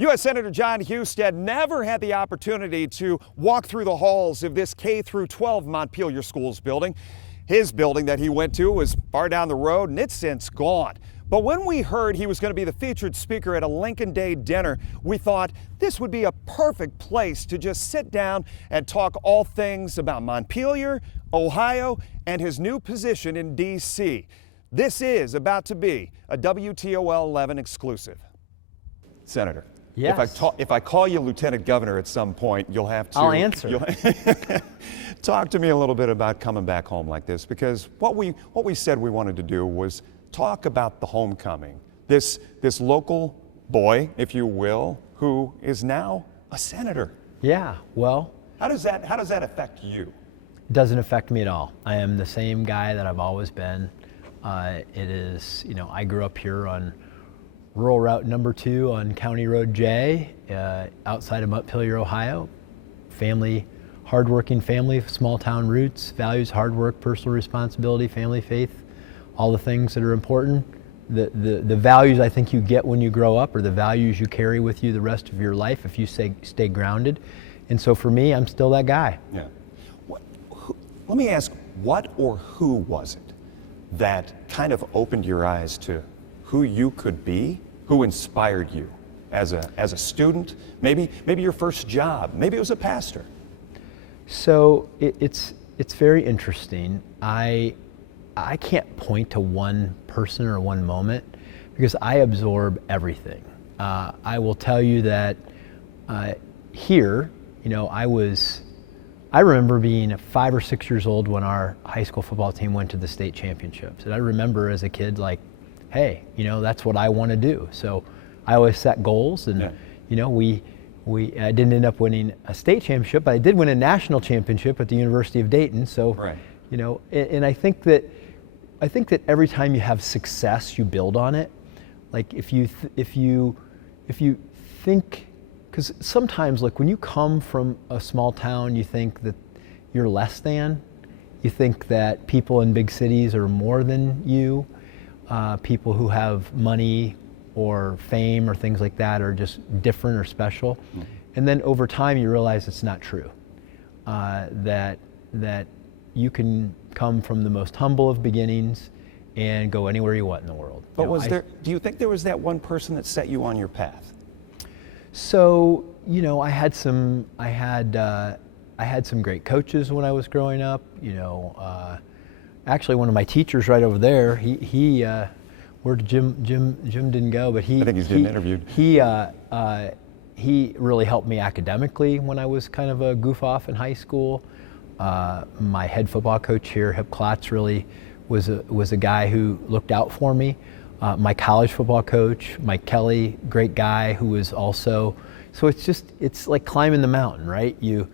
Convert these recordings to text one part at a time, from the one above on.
U.S. Senator Jon Husted never had the opportunity to walk through the halls of this K through 12 Montpelier Schools building. His building that he went to was far down the road and it's since gone. But when we heard he was going to be the featured speaker at a Lincoln Day dinner, we thought this would be a perfect place to just sit down and talk all things about Montpelier, Ohio, and his new position in D.C. This is about to be a WTOL 11 exclusive. Senator. Yes. If I call you Lieutenant Governor at some point, you'll have to... I'll answer. Talk to me a little bit about coming back home like this, because what we said we wanted to do was talk about the homecoming. This local boy, if you will, who is now a senator. Yeah, well... How does that affect you? It doesn't affect me at all. I am the same guy that I've always been. It is, I grew up here on rural route number 2 on County Road J, outside of Montpelier, Ohio. Family, hardworking family, small town roots, values hard work, personal responsibility, family, faith, all the things that are important. The values I think you get when you grow up are the values you carry with you the rest of your life if you stay grounded. And so for me, I'm still that guy. Yeah. Let me ask, what or who was it that kind of opened your eyes to who you could be, who inspired you as a student, maybe your first job, maybe it was a pastor? So it's very interesting. I can't point to one person or one moment because I absorb everything. I will tell you that here, I remember being 5 or 6 years old when our high school football team went to the state championships. And I remember as a kid, like, hey, that's what I want to do. So I always set goals, and I didn't end up winning a state championship, but I did win a national championship at the University of Dayton. So, right. And I think that every time you have success, you build on it. Like if you think, because sometimes, like when you come from a small town, you think that you're less than. You think that people in big cities are more than you. People who have money or fame or things like that are just different or special. Mm-hmm. And then over time you realize it's not true. That you can come from the most humble of beginnings and go anywhere you want in the world. But do you think there was that one person that set you on your path? So, I had some great coaches when I was growing up. Actually, one of my teachers right over there, where Jim didn't go, but I think he's getting interviewed. He really helped me academically when I was kind of a goof off in high school. My head football coach here, Hip Klotz, really was a guy who looked out for me. My college football coach, Mike Kelly, great guy who was also, so it's like climbing the mountain, right? You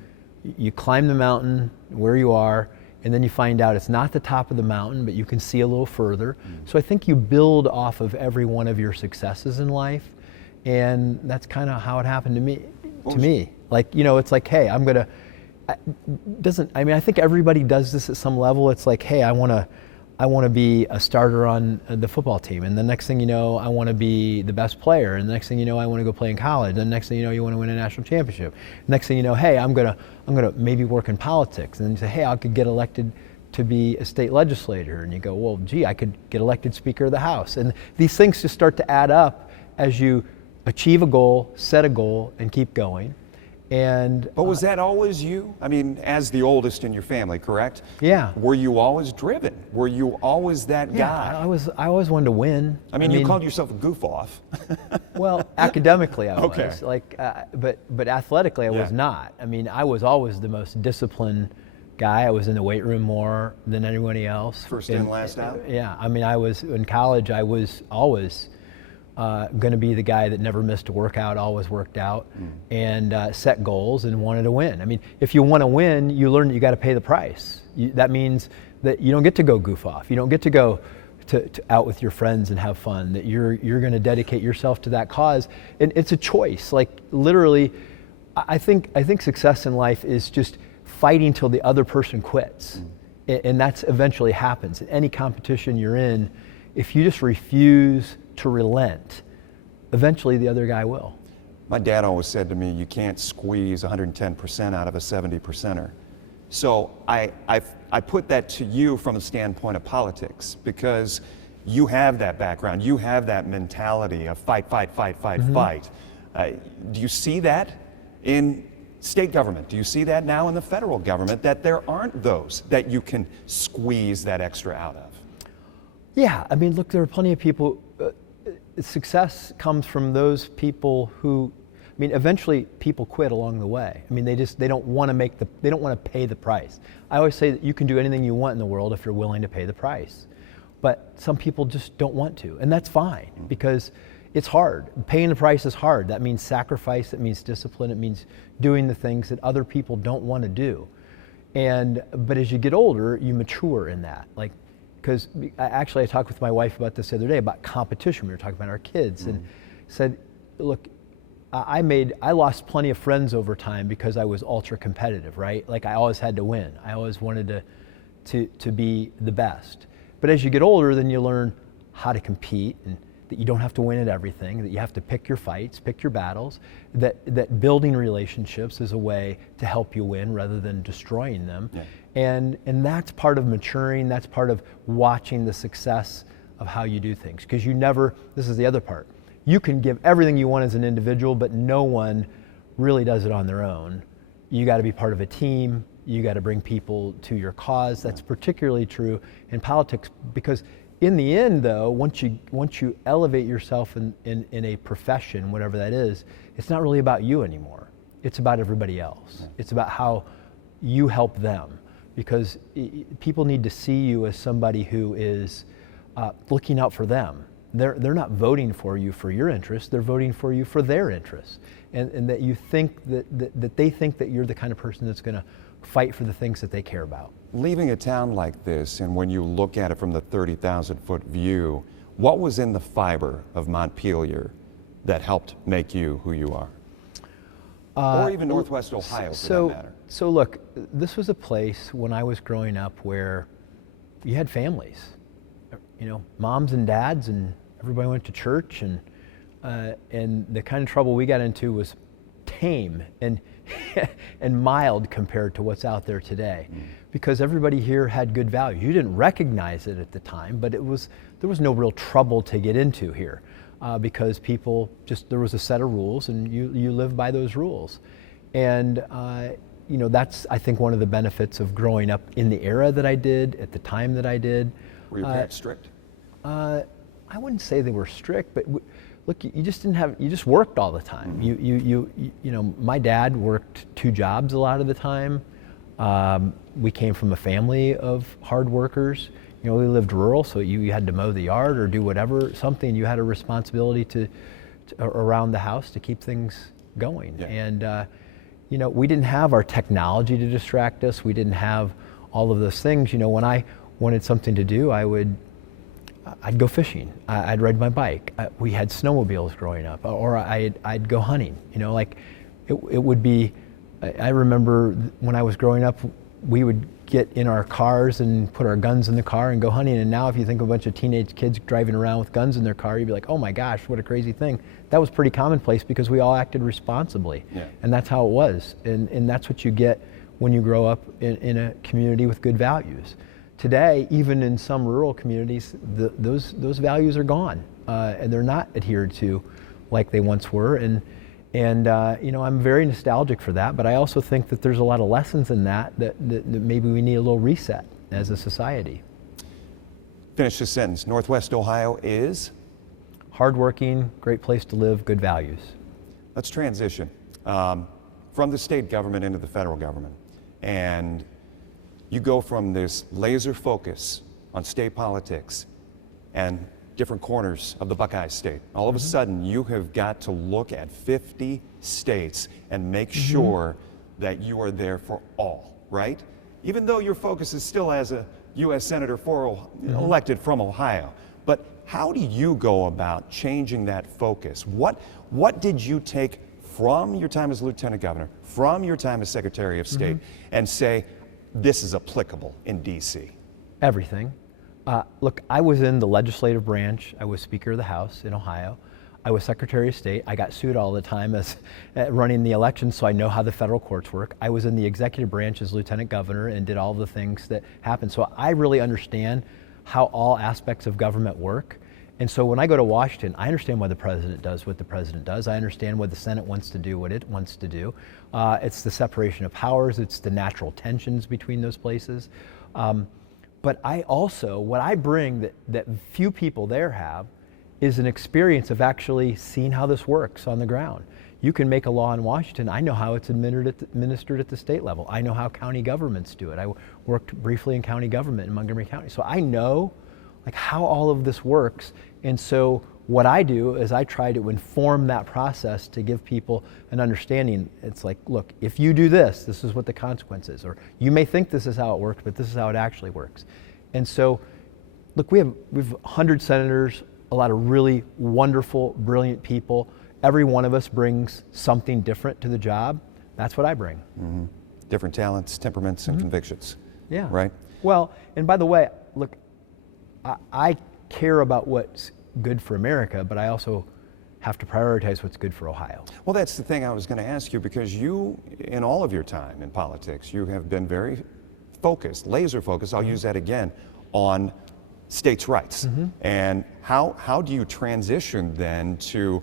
climb the mountain where you are, and then you find out it's not the top of the mountain, but you can see a little further. So I think you build off of every one of your successes in life, and that's kind of how it happened to me. Like, it's like, hey, I think everybody does this at some level. It's like, hey, I want to be a starter on the football team, and the next thing you know, I want to be the best player, and the next thing you know, I want to go play in college, and the next thing you know, you want to win a national championship. Next thing you know, hey, I'm gonna maybe work in politics, and then you say, hey, I could get elected to be a state legislator, and you go, well, gee, I could get elected Speaker of the House, and these things just start to add up as you achieve a goal, set a goal, and keep going. But was that always you? I mean, as the oldest in your family, correct? Yeah. Were you always driven? Were you always that guy? I always wanted to win. I mean, you called yourself a goof off. Well, academically I okay. was. But athletically I was not. I mean, I was always the most disciplined guy. I was in the weight room more than anybody else. First in, last out? Yeah. I mean, in college, I was always going to be the guy that never missed a workout, always worked out, and set goals and wanted to win. I mean, if you want to win, you learn that you got to pay the price. That means that you don't get to go goof off. You don't get to go to out with your friends and have fun. That you're going to dedicate yourself to that cause, and it's a choice. Like literally, I think success in life is just fighting till the other person quits, and that's eventually happens. In any competition you're in, if you just refuse to relent, eventually the other guy will. My dad always said to me, you can't squeeze 110% out of a 70%er. So I put that to you from the standpoint of politics, because you have that background, you have that mentality of fight, fight, fight, fight, fight. Do you see that in state government? Do you see that now in the federal government, that there aren't those that you can squeeze that extra out of? Yeah, I mean, look, there are plenty of people. Success comes from those people who, I mean, eventually people quit along the way. I mean, they don't want to pay the price. I always say that you can do anything you want in the world if you're willing to pay the price. But some people just don't want to, and that's fine, because it's hard. Paying the price is hard. That means sacrifice, it means discipline, it means doing the things that other people don't want to do. But as you get older, you mature in that. Like, because I talked with my wife about this the other day, about competition. We were talking about our kids, and said, look, I lost plenty of friends over time because I was ultra competitive, right? Like, I always had to win. I always wanted to be the best. But as you get older, then you learn how to compete, and that you don't have to win at everything, that you have to pick your fights, pick your battles, that building relationships is a way to help you win rather than destroying them. Yeah. And that's part of maturing, that's part of watching the success of how you do things. Because this is the other part, you can give everything you want as an individual, but no one really does it on their own. You got to be part of a team, you got to bring people to your cause. That's particularly true in politics, because in the end, though, once you elevate yourself in a profession, whatever that is, it's not really about you anymore. It's about everybody else. Yeah. It's about how you help them, because people need to see you as somebody who is looking out for them. They're not voting for you for your interests, they're voting for you for their interests. And that you think that they think that you're the kind of person that's going to fight for the things that they care about. Leaving a town like this, and when you look at it from the 30,000-foot view, what was in the fiber of Montpelier that helped make you who you are? Or even Northwest Ohio, for that matter. So look, this was a place when I was growing up where you had families, moms and dads, and everybody went to church, and the kind of trouble we got into was tame and mild compared to what's out there today, because everybody here had good values. You didn't recognize it at the time, but there was no real trouble to get into here, because there was a set of rules, and you live by those rules. And that's, I think, one of the benefits of growing up in the era that I did, at the time that I did. Were your parents strict? I wouldn't say they were strict, but look, you just worked all the time. My dad worked 2 jobs a lot of the time. We came from a family of hard workers. We lived rural, so you had to mow the yard or do whatever, something. You had a responsibility to around the house to keep things going. Yeah. And we didn't have our technology to distract us. We didn't have all of those things. When I wanted something to do, I'd go fishing. I'd ride my bike. We had snowmobiles growing up, or I'd go hunting. It would be. I remember when I was growing up, we would get in our cars and put our guns in the car and go hunting. And now, if you think of a bunch of teenage kids driving around with guns in their car, you'd be like, "Oh my gosh, what a crazy thing!" That was pretty commonplace because we all acted responsibly, and that's how it was. And that's what you get when you grow up in a community with good values. Today, even in some rural communities, those values are gone, and they're not adhered to like they once were. And I'm very nostalgic for that, but I also think that there's a lot of lessons in that maybe we need a little reset as a society. Finish this sentence. Northwest Ohio is? Hardworking, great place to live, good values. Let's transition from the state government into the federal government. And you go from this laser focus on state politics and different corners of the Buckeye State. All of a sudden, you have got to look at 50 states and make sure that you are there for all, right? Even though your focus is still as a U.S. Senator elected from Ohio. But how do you go about changing that focus? What did you take from your time as Lieutenant Governor, from your time as Secretary of State, and say, this is applicable in D.C.? Everything. Look, I was in the legislative branch. I was Speaker of the House in Ohio. I was Secretary of State. I got sued all the time as running the elections, so I know how the federal courts work. I was in the executive branch as Lieutenant Governor and did all the things that happen. So I really understand how all aspects of government work. And so when I go to Washington, I understand why the president does what the president does. I understand why the Senate wants to do what it wants to do. It's the separation of powers. It's the natural tensions between those places. But I also, what I bring that few people there have is an experience of actually seeing how this works on the ground. You can make a law in Washington. I know how it's administered at the state level. I know how county governments do it. I worked briefly in county government in Montgomery County. So I know like how all of this works. And so what I do is I try to inform that process to give people an understanding. It's like, look, if you do this, this is what the consequence is. Or you may think this is how it works, but this is how it actually works. And so, look, we've 100 senators, a lot of really wonderful, brilliant people. Every one of us brings something different to the job. That's what I bring. Mm-hmm. Different talents, temperaments, and convictions. Yeah. Right? Well, and by the way, look, I care about what's good for America, but I also have to prioritize what's good for Ohio. Well, that's the thing I was going to ask you, because you, in all of your time in politics, you have been very focused, laser focused, I'll use that again, on states' rights. And how do you transition then to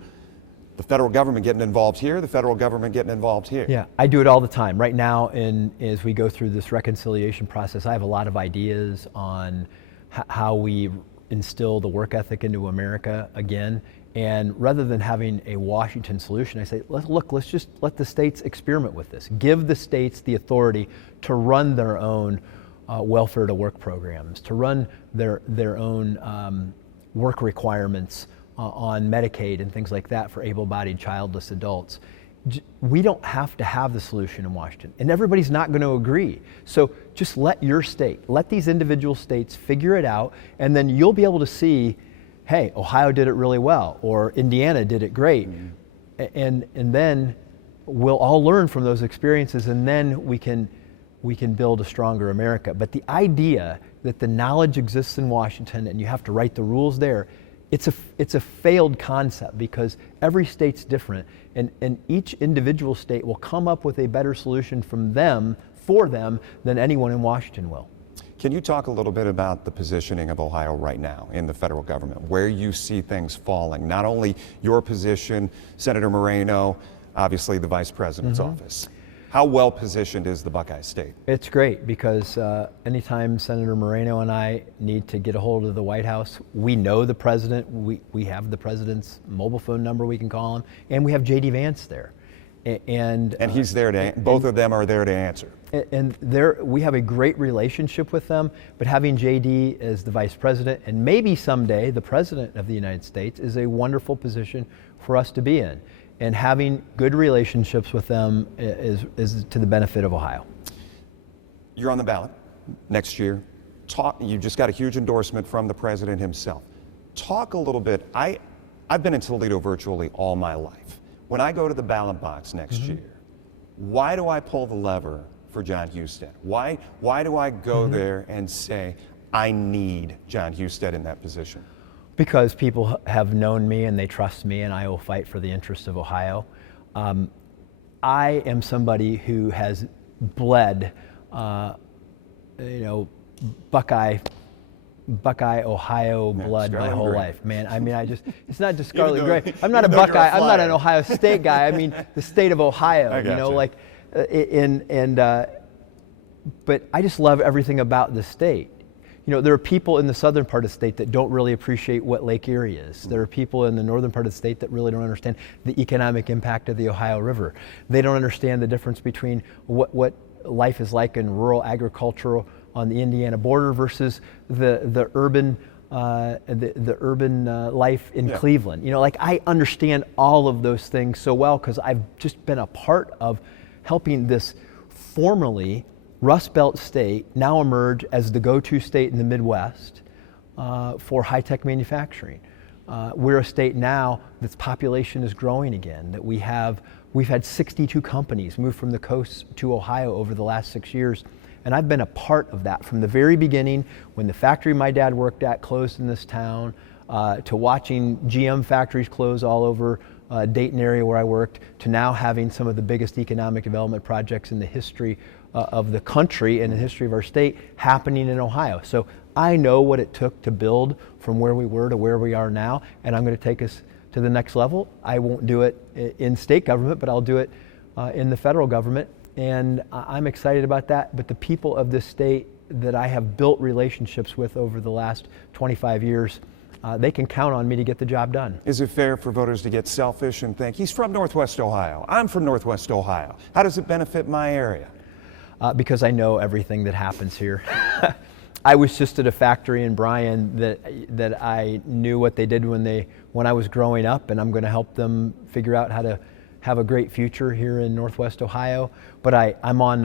the federal government getting involved here, the federal government getting involved here? Yeah, I do it all the time. Right now, as we go through this reconciliation process, I have a lot of ideas on how we instill the work ethic into America again. And rather than having a Washington solution, I say, let's just let the states experiment with this. Give the states the authority to run their own welfare to work programs, to run their own work requirements on Medicaid and things like that for able-bodied childless adults. We don't have to have the solution in Washington, and everybody's not going to agree. So just let your state, let these individual states figure it out, and then you'll be able to see, hey, Ohio did it really well, or Indiana did it great. And then we'll all learn from those experiences, and then we can build a stronger America. But the idea that the knowledge exists in Washington and you have to write the rules there, it's a failed concept, because every state's different, and each individual state will come up with a better solution for them than anyone in Washington will. Can you talk a little bit about the positioning of Ohio right now in the federal government, where you see things falling? Not only your position, Senator Moreno, obviously the Vice President's office. How well positioned is the Buckeye State? It's great, because anytime Senator Moreno and I need to get a hold of the White House, we know the president, we have the president's mobile phone number we can call him, and we have J.D. Vance there. And he's there to, both of them are there to answer. And we have a great relationship with them, but having J.D. as the vice president, and maybe someday the president of the United States, is a wonderful position for us to be in. And having good relationships with them is to the benefit of Ohio. You're on the ballot next year. You just got a huge endorsement from the president himself. Talk a little bit. I've been in Toledo virtually all my life. When I go to the ballot box next year, why do I pull the lever for Jon Husted? Why do I go there and say, I need Jon Husted in that position? Because people have known me and they trust me, and I will fight for the interests of Ohio. I am somebody who has bled, Buckeye, Ohio blood my whole life, man. I mean, it's not just Scarlet Gray. I'm not a Buckeye. I'm not an Ohio State guy. I mean, the state of Ohio. But I just love everything about the state. There are people in the southern part of the state that don't really appreciate what Lake Erie is. There are people in the northern part of the state that really don't understand the economic impact of the Ohio River. They don't understand the difference between what life is like in rural agriculture on the Indiana border versus the urban life in Cleveland. I understand all of those things so well, because I've just been a part of helping this formerly Rust Belt state now emerge as the go-to state in the Midwest for high-tech manufacturing. We're a state now that's population is growing again, that we've had 62 companies move from the coast to Ohio over the last 6 years. And I've been a part of that from the very beginning, when the factory my dad worked at closed in this town, to watching GM factories close all over Dayton area where I worked, to now having some of the biggest economic development projects in the history of the country and the history of our state happening in Ohio. So I know what it took to build from where we were to where we are now, and I'm going to take us to the next level. I won't do it in state government, but I'll do it in the federal government, and I'm excited about that. But the people of this state that I have built relationships with over the last 25 years, they can count on me to get the job done. Is it fair for voters to get selfish and think, he's from Northwest Ohio, I'm from Northwest Ohio, how does it benefit my area? Because I know everything that happens here. I was just at a factory in Bryan that I knew what they did when I was growing up, and I'm going to help them figure out how to have a great future here in Northwest Ohio. But I'm on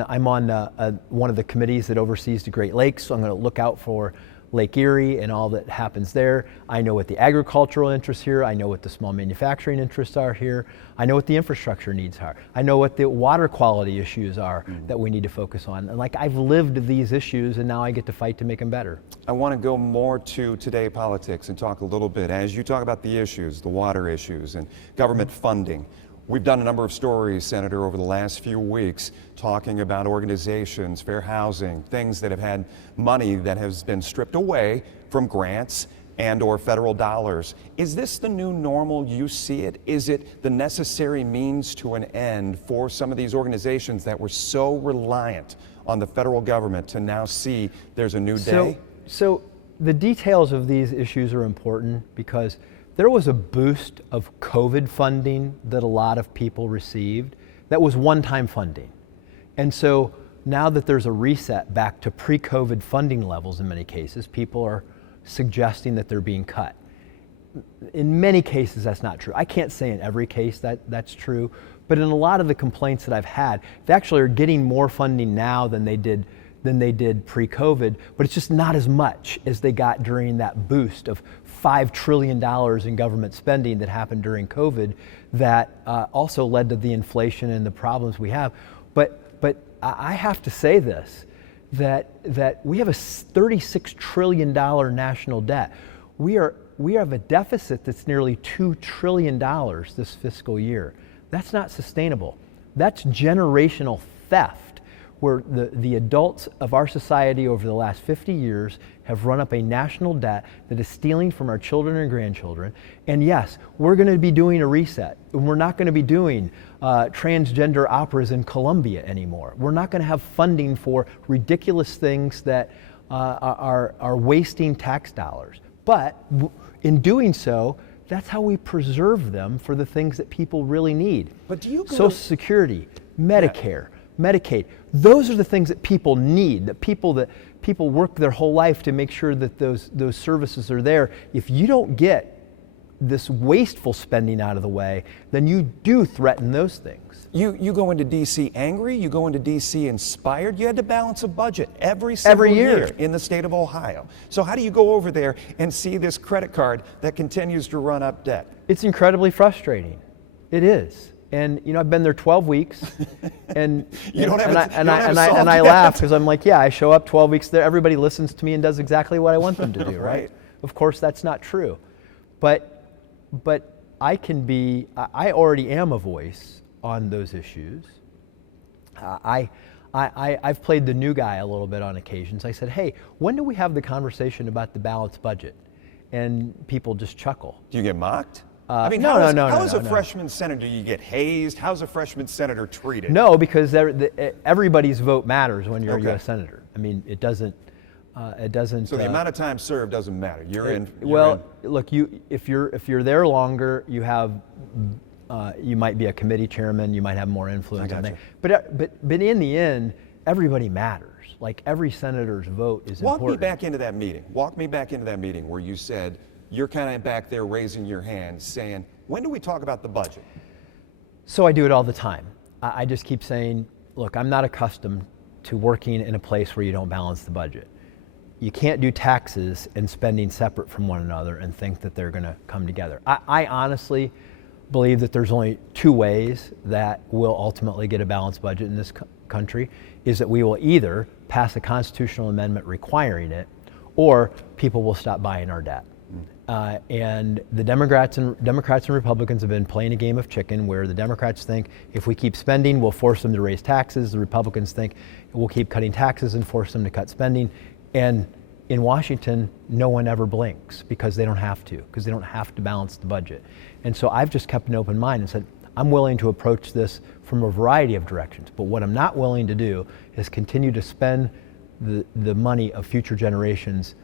one of the committees that oversees the Great Lakes, so I'm going to look out for Lake Erie and all that happens there. I know what the agricultural interests here. I know what the small manufacturing interests are here. I know what the infrastructure needs are. I know what the water quality issues are that we need to focus on. And I've lived these issues, and now I get to fight to make them better. I want to go more to today politics and talk a little bit, as you talk about the issues, the water issues and government funding. We've done a number of stories, Senator, over the last few weeks talking about organizations, fair housing, things that have had money that has been stripped away from grants and or federal dollars. Is this the new normal? You see it? Is it the necessary means to an end for some of these organizations that were so reliant on the federal government to now see there's a new day? So the details of these issues are important because there was a boost of COVID funding that a lot of people received that was one-time funding. And so now that there's a reset back to pre-COVID funding levels in many cases, people are suggesting that they're being cut. In many cases, that's not true. I can't say in every case that's true, but in a lot of the complaints that I've had, they actually are getting more funding now than they did pre-COVID, but it's just not as much as they got during that boost of $5 trillion in government spending that happened during COVID that also led to the inflation and the problems we have. But I have to say this, that we have a $36 trillion national debt. We have a deficit that's nearly $2 trillion this fiscal year. That's not sustainable. That's generational theft, where the adults of our society over the last 50 years have run up a national debt that is stealing from our children and grandchildren. And yes, we're going to be doing a reset. And we're not going to be doing transgender operas in Columbia anymore. We're not going to have funding for ridiculous things that are wasting tax dollars. But in doing so, that's how we preserve them for the things that people really need. But do you Social Security, Medicare, Medicaid, those are the things that people need, that people work their whole life to make sure that those services are there. If you don't get this wasteful spending out of the way, then you do threaten those things. You go into D.C. angry, you go into D.C. inspired. You had to balance a budget every single year in the state of Ohio. So how do you go over there and see this credit card that continues to run up debt? It's incredibly frustrating. It is. And I've been there 12 weeks, and I laugh because I'm like, yeah, I show up 12 weeks there. Everybody listens to me and does exactly what I want them to do, right? Of course, that's not true, but I already am a voice on those issues. I've played the new guy a little bit on occasions. I said, hey, when do we have the conversation about the balanced budget? And people just chuckle. Do you get mocked? How is a freshman senator? You get hazed? How's a freshman senator treated? No, because everybody's vote matters when you're a U.S. senator. I mean, it doesn't. So the amount of time served doesn't matter. Look, if you're there longer, you have. You might be a committee chairman. You might have more influence on that. But in the end, everybody matters. Like every senator's vote is important. Walk me back into that meeting where you said. You're kind of back there raising your hand saying, when do we talk about the budget? So I do it all the time. I just keep saying, look, I'm not accustomed to working in a place where you don't balance the budget. You can't do taxes and spending separate from one another and think that they're going to come together. I honestly believe that there's only two ways that we'll ultimately get a balanced budget in this country, is that we will either pass a constitutional amendment requiring it, or people will stop buying our debt. And the Democrats and Republicans have been playing a game of chicken where the Democrats think if we keep spending, we'll force them to raise taxes. The Republicans think we'll keep cutting taxes and force them to cut spending. And in Washington, no one ever blinks because they don't have to balance the budget. And so I've just kept an open mind and said, I'm willing to approach this from a variety of directions. But what I'm not willing to do is continue to spend the money of future generations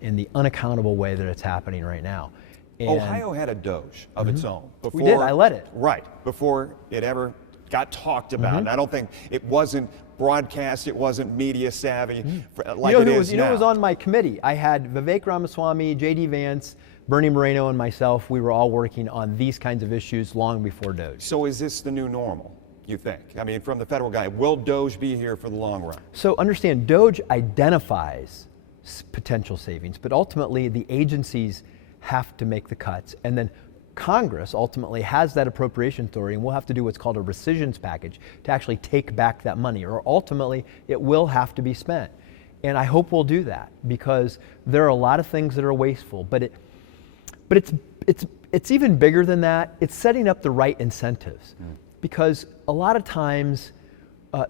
in the unaccountable way that it's happening right now. And Ohio had a Doge of its own. We did, I led it. Right, before it ever got talked about. And I don't think it wasn't broadcast, it wasn't media savvy like it is now. You know who was on my committee? I had Vivek Ramaswamy, J.D. Vance, Bernie Moreno, and myself. We were all working on these kinds of issues long before Doge. So is this the new normal, you think? I mean, from the federal guy, will Doge be here for the long run? So understand, Doge identifies potential savings, but ultimately the agencies have to make the cuts, and then Congress ultimately has that appropriation authority, and we'll have to do what's called a rescissions package to actually take back that money, or ultimately it will have to be spent. And I hope we'll do that, because there are a lot of things that are wasteful, but it's even bigger than that. It's setting up the right incentives, because a lot of times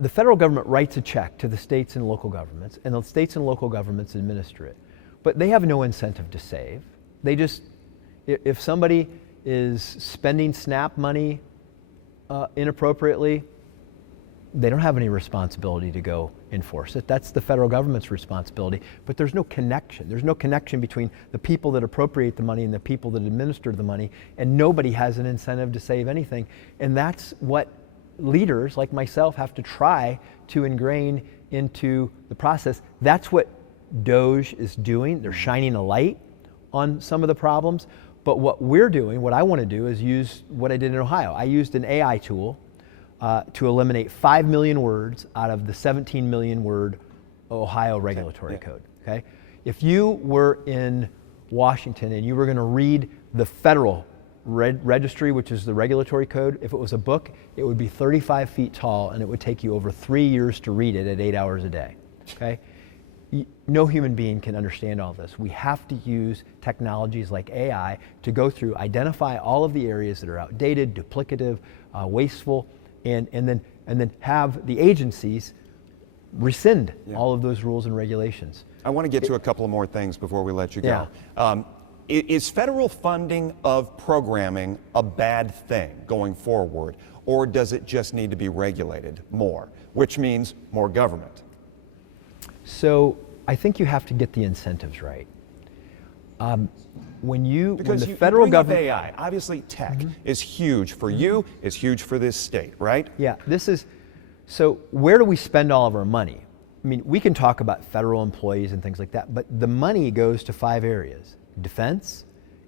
the federal government writes a check to the states and local governments, and the states and local governments administer it. But they have no incentive to save. They just, if somebody is spending SNAP money inappropriately, they don't have any responsibility to go enforce it. That's the federal government's responsibility. But there's no connection. There's no connection between the people that appropriate the money and the people that administer the money, and nobody has an incentive to save anything. And that's what leaders like myself have to try to ingrain into the process. That's what Doge is doing. They're shining a light on some of the problems. But what we're doing, what I want to do, is use what I did in Ohio. I used an AI tool to eliminate 5 million words out of the 17 million word Ohio regulatory code. Okay? If you were in Washington and you were going to read the federal registry, which is the regulatory code, if it was a book, it would be 35 feet tall and it would take you over 3 years to read it at 8 hours a day. Okay? No human being can understand all this. We have to use technologies like AI to go through, identify all of the areas that are outdated, duplicative, wasteful, and then have the agencies rescind all of those rules and regulations. I want to get to a couple of more things before we let you go. Is federal funding of programming a bad thing going forward, or does it just need to be regulated more, which means more government? So I think you have to get the incentives right. When the federal government, AI, obviously tech is huge for you, is huge for this state, right? Yeah, so where do we spend all of our money? I mean, we can talk about federal employees and things like that, but the money goes to 5 areas: defense,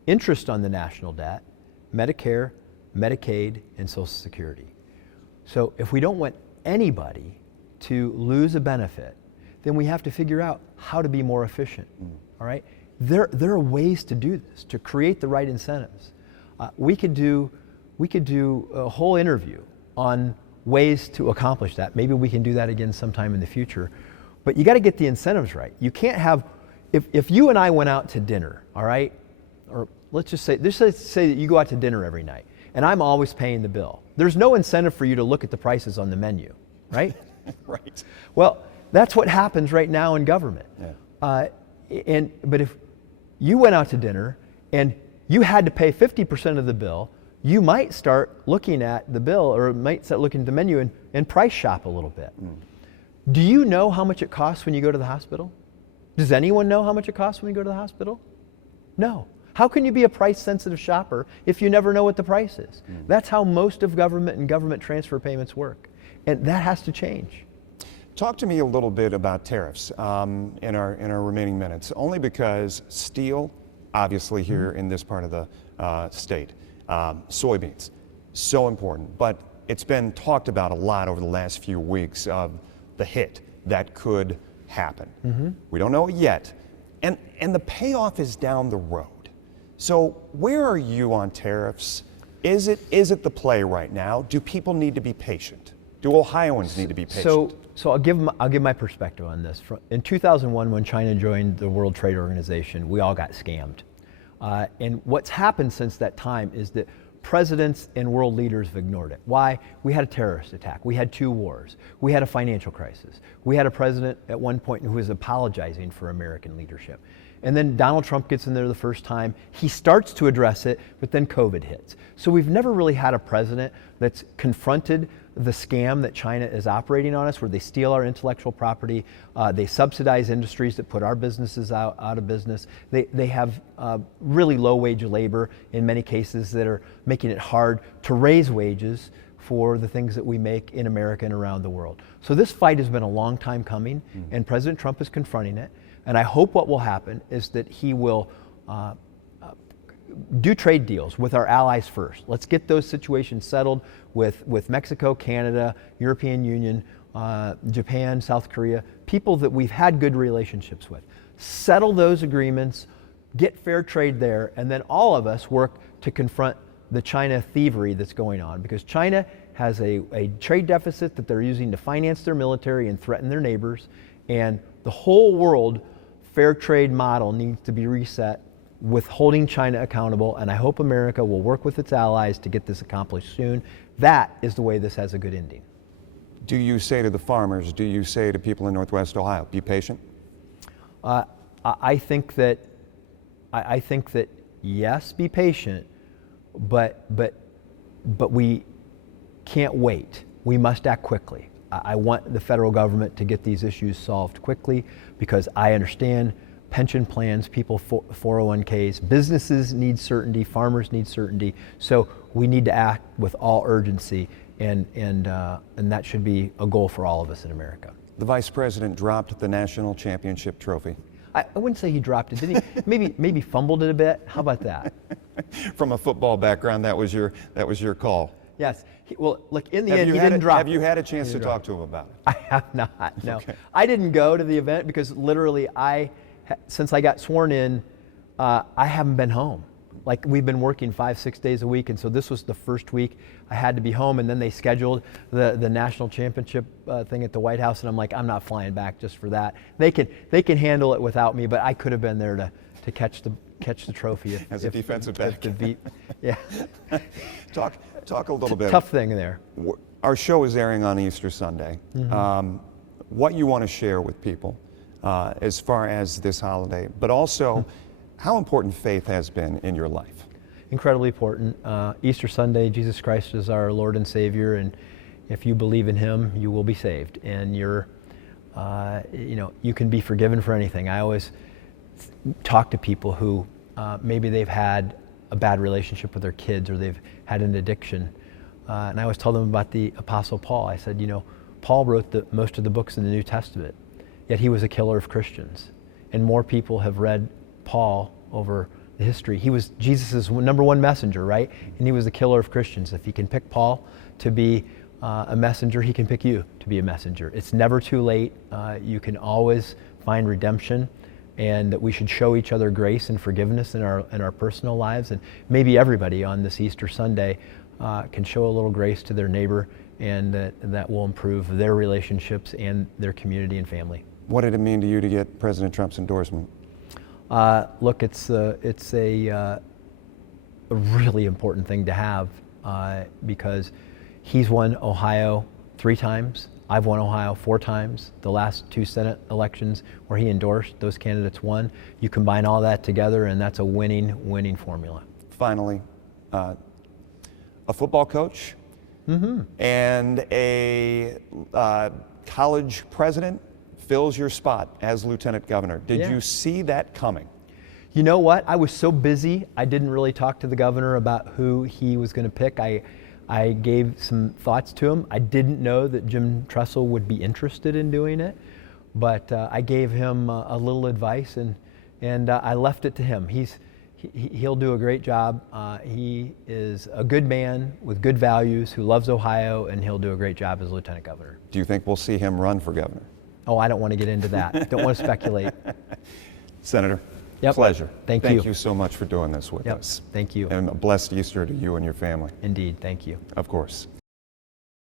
interest on the national debt, Medicare, Medicaid, and Social Security. So if we don't want anybody to lose a benefit, then we have to figure out how to be more efficient. All right? There are ways to do this, to create the right incentives. We could do a whole interview on ways to accomplish that. Maybe we can do that again sometime in the future. But you got to get the incentives right. You can't have, if you and I went out to dinner, all right, or let's say that you go out to dinner every night, and I'm always paying the bill. There's no incentive for you to look at the prices on the menu, right? Right. Well, that's what happens right now in government. Yeah. But if you went out to dinner and you had to pay 50% of the bill, you might start looking at the bill, or might start looking at the menu and price shop a little bit. Do you know how much it costs when you go to the hospital? Does anyone know how much it costs when you go to the hospital? No. How can you be a price-sensitive shopper if you never know what the price is? That's how most of government and government transfer payments work. And that has to change. Talk to me a little bit about tariffs in our remaining minutes, only because steel, obviously here in this part of the state, soybeans, so important, but it's been talked about a lot over the last few weeks of the hit that could happen. We don't know it yet, and the payoff is down the road. So where are you on tariffs? Is it the play right now? Do people need to be patient? Do Ohioans need to be patient? So I'll give my perspective on this. In 2001, when China joined the World Trade Organization, we all got scammed. And what's happened since that time is that presidents and world leaders have ignored it. Why? We had a terrorist attack. We had 2 wars. We had a financial crisis. We had a president at one point who was apologizing for American leadership. And then Donald Trump gets in there the first time. He starts to address it, but then COVID hits. So we've never really had a president that's confronted the scam that China is operating on us, where they steal our intellectual property, they subsidize industries that put our businesses out of business. They have really low wage labor in many cases that are making it hard to raise wages for the things that we make in America and around the world. So this fight has been a long time coming, and President Trump is confronting it. And I hope what will happen is that he will do trade deals with our allies first. Let's get those situations settled with Mexico, Canada, European Union, Japan, South Korea, people that we've had good relationships with. Settle those agreements, get fair trade there, and then all of us work to confront the China thievery that's going on, because China has a trade deficit that they're using to finance their military and threaten their neighbors, and the whole world fair trade model needs to be reset with holding China accountable, and I hope America will work with its allies to get this accomplished soon. That is the way this has a good ending. Do you say to the farmers, do you say to people in Northwest Ohio, be patient? I think that yes, be patient, but we can't wait. We must act quickly. I want the federal government to get these issues solved quickly, because I understand pension plans, people 401ks, businesses need certainty, farmers need certainty. So we need to act with all urgency, and that should be a goal for all of us in America. The Vice President dropped the national championship trophy. I wouldn't say he dropped it, did he? maybe fumbled it a bit. How about that? From a football background, that was your call. Yes. Well, look, in the end, he didn't drop it. Have you had a chance to talk to him about it? I have not, no. Okay. I didn't go to the event because literally since I got sworn in, I haven't been home. Like, we've been working 5-6 days a week, and so this was the first week I had to be home, and then they scheduled the national championship thing at the White House, and I'm like, I'm not flying back just for that. They can handle it without me, but I could have been there to catch the trophy as a defensive back. Yeah. Talk a little bit. Tough thing there. Our show is airing on Easter Sunday. Mm-hmm. What you want to share with people as far as this holiday, but also how important faith has been in your life? Incredibly important. Easter Sunday, Jesus Christ is our Lord and Savior, and if you believe in Him, you will be saved, and you can be forgiven for anything. I always talk to people who maybe they've had a bad relationship with their kids, or they've had an addiction, and I always tell them about the Apostle Paul. I said, Paul wrote most of the books in the New Testament, yet he was a killer of Christians, and more people have read Paul over the history. He was Jesus' #1 messenger, right? And he was the killer of Christians. If he can pick Paul to be a messenger, he can pick you to be a messenger. It's never too late. You can always find redemption, and that we should show each other grace and forgiveness in our personal lives. And maybe everybody on this Easter Sunday can show a little grace to their neighbor, and that will improve their relationships and their community and family. What did it mean to you to get President Trump's endorsement? Look, it's a really important thing to have, because he's won Ohio 3 times. I've won Ohio 4 times. The last 2 Senate elections where he endorsed, those candidates won. You combine all that together, and that's a winning formula. Finally, a football coach and a college president fills your spot as lieutenant governor. Did you see that coming? You know what? I was so busy, I didn't really talk to the governor about who he was going to pick. I gave some thoughts to him. I didn't know that Jim Tressel would be interested in doing it, but I gave him a little advice, and I left it to him. He'll do a great job. He is a good man with good values who loves Ohio, and he'll do a great job as lieutenant governor. Do you think we'll see him run for governor? Oh, I don't want to get into that. Don't want to speculate. Senator, Yep. pleasure. Thank you. Thank you so much for doing this with us. Thank you. And a blessed Easter to you and your family. Indeed, thank you. Of course.